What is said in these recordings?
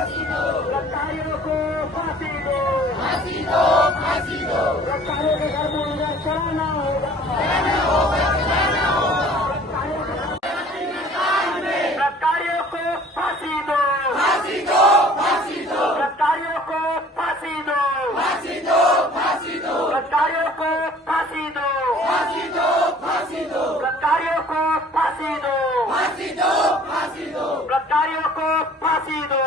गद्दारियों को फांसी दो, गद्दारियों के घर में चलाना होगा, गद्दारियों को फांसी दो, गद्दारियों को फांसी दो, गद्दारियों को फांसी दो, गद्दारियों को फांसी दो, गद्दारियों को फांसी दो,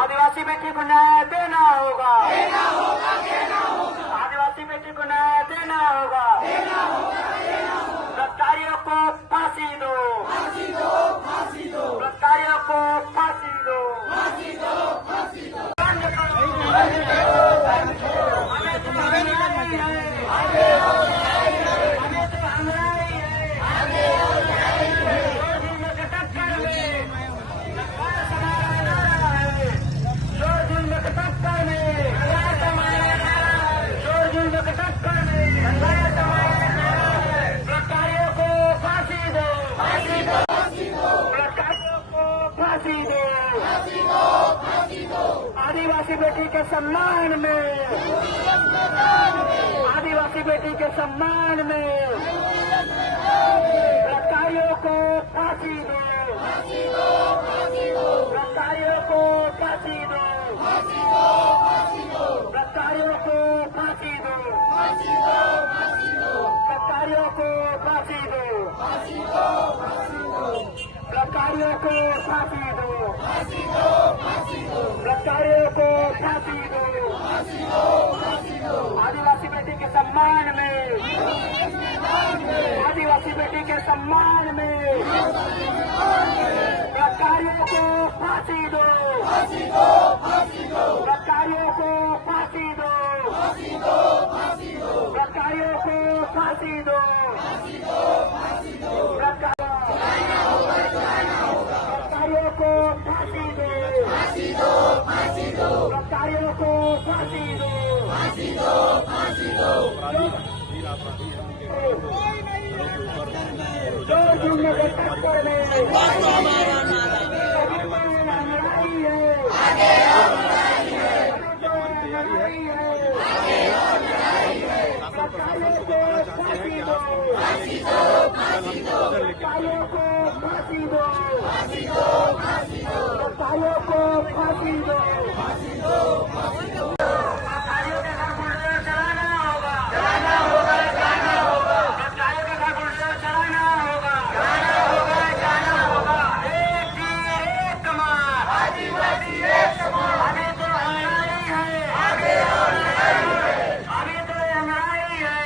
आदिवासी बेटी को न्याय देना होगा, आदिवासी बेटी को न्याय देना होगा, गद्दारियों को फांसी दो, गद्दारियों को फांसी दो, आदिवासी बेटी के सम्मान में, आदिवासी बेटी के सम्मान में गद्दारियों को फांसी दो, गद्दारियों को फांसी दो, गद्दारियों को फांसी दो, गद्दारियों को फांसी दो, गद्दारियों को फांसी दो, गद्दारियों को फांसी दो, आदिवासी बेटी के सम्मान में, आदिवासी बेटी के सम्मान में गद्दारियों को फांसी दो, गद्दारियों को फांसी दो, गद्दारियों को फांसी दो, गद्दारियों को फांसी दो, गद्दारियों को फांसी दो, जो जुम्मे के टक्कर में गद्दारियों को फांसी दो, गद्दारियों को फांसी दो, गद्दारियों को फांसी दो, गद्दारियों के घर बुलडोजर चलाना होगा, गद्दारियों के घर बुलडोजर चलाना होगा, एक तीर एक कमान, अभी तो अन्यायी है, अभी तो अन्यायी है,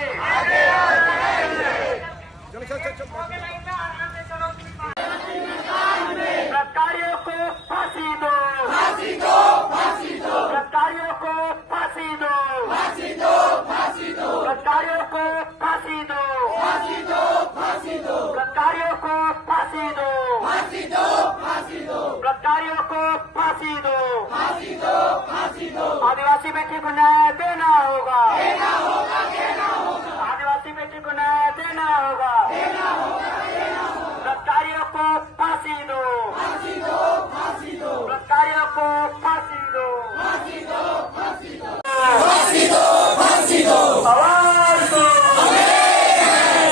गद्दारियों को फांसी दो, गद्दारियों को फांसी दो, गद्दारियों को फांसी दो, गद्दारियों को फांसी दो, गद्दारियों को फांसी दो, आदिवासी बेटी को न्याय देना होगा, आदिवासी बेटी को न्याय देना होगा, गद्दारियों को फांसी दो, गद्दारियों को फांसी दो, आवाज दो,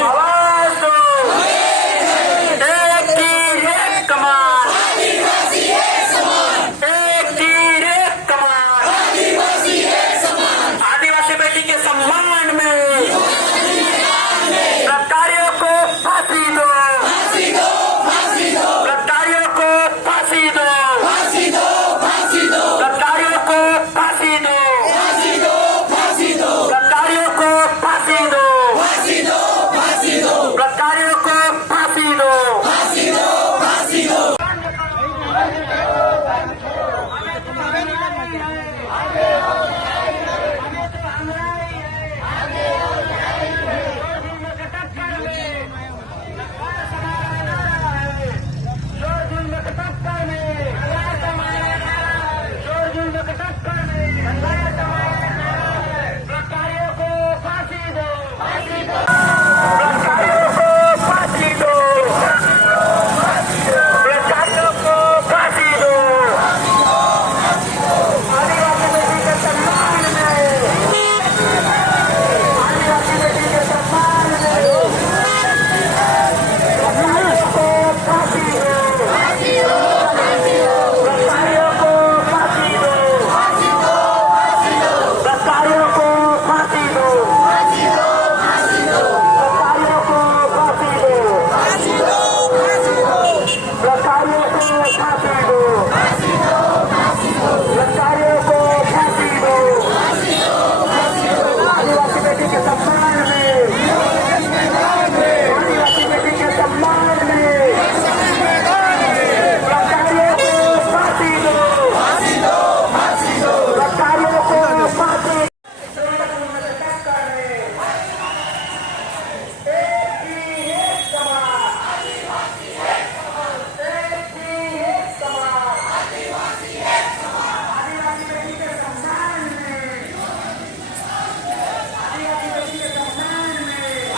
आवाज दो, एक तीर एक कमान, एक तीर एक कमान, आदिवासी बेटी के सम्मान में गद्दारियों को फांसी दो, गद्दारियों को फांसी दो, गद्दारियों को फांसी दो, गद्दारियों को फांसी दो, गद्दारियों को फांसी दो,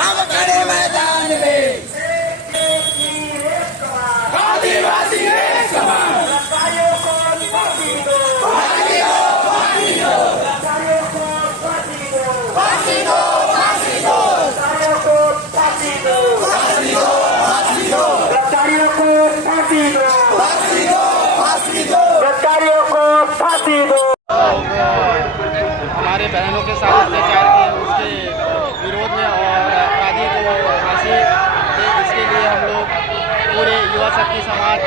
हम खड़े मैदान में आदिवासी एक समान सरकारियों को फांसी दो फांसी दो फांसी दो सरकारियों को फांसी दो फांसी दो फांसी दो सरकारियों को फांसी दो फांसी दो फांसी दो सरकारियों को फांसी दो फांसी दो फांसी दो सरकारियों को फांसी दो हमारे बहनों के साथ अत्याचार किए उसके विरोध में और अपराधी को फांसी दे, इसके लिए हम लोग पूरे युवा शक्ति समाज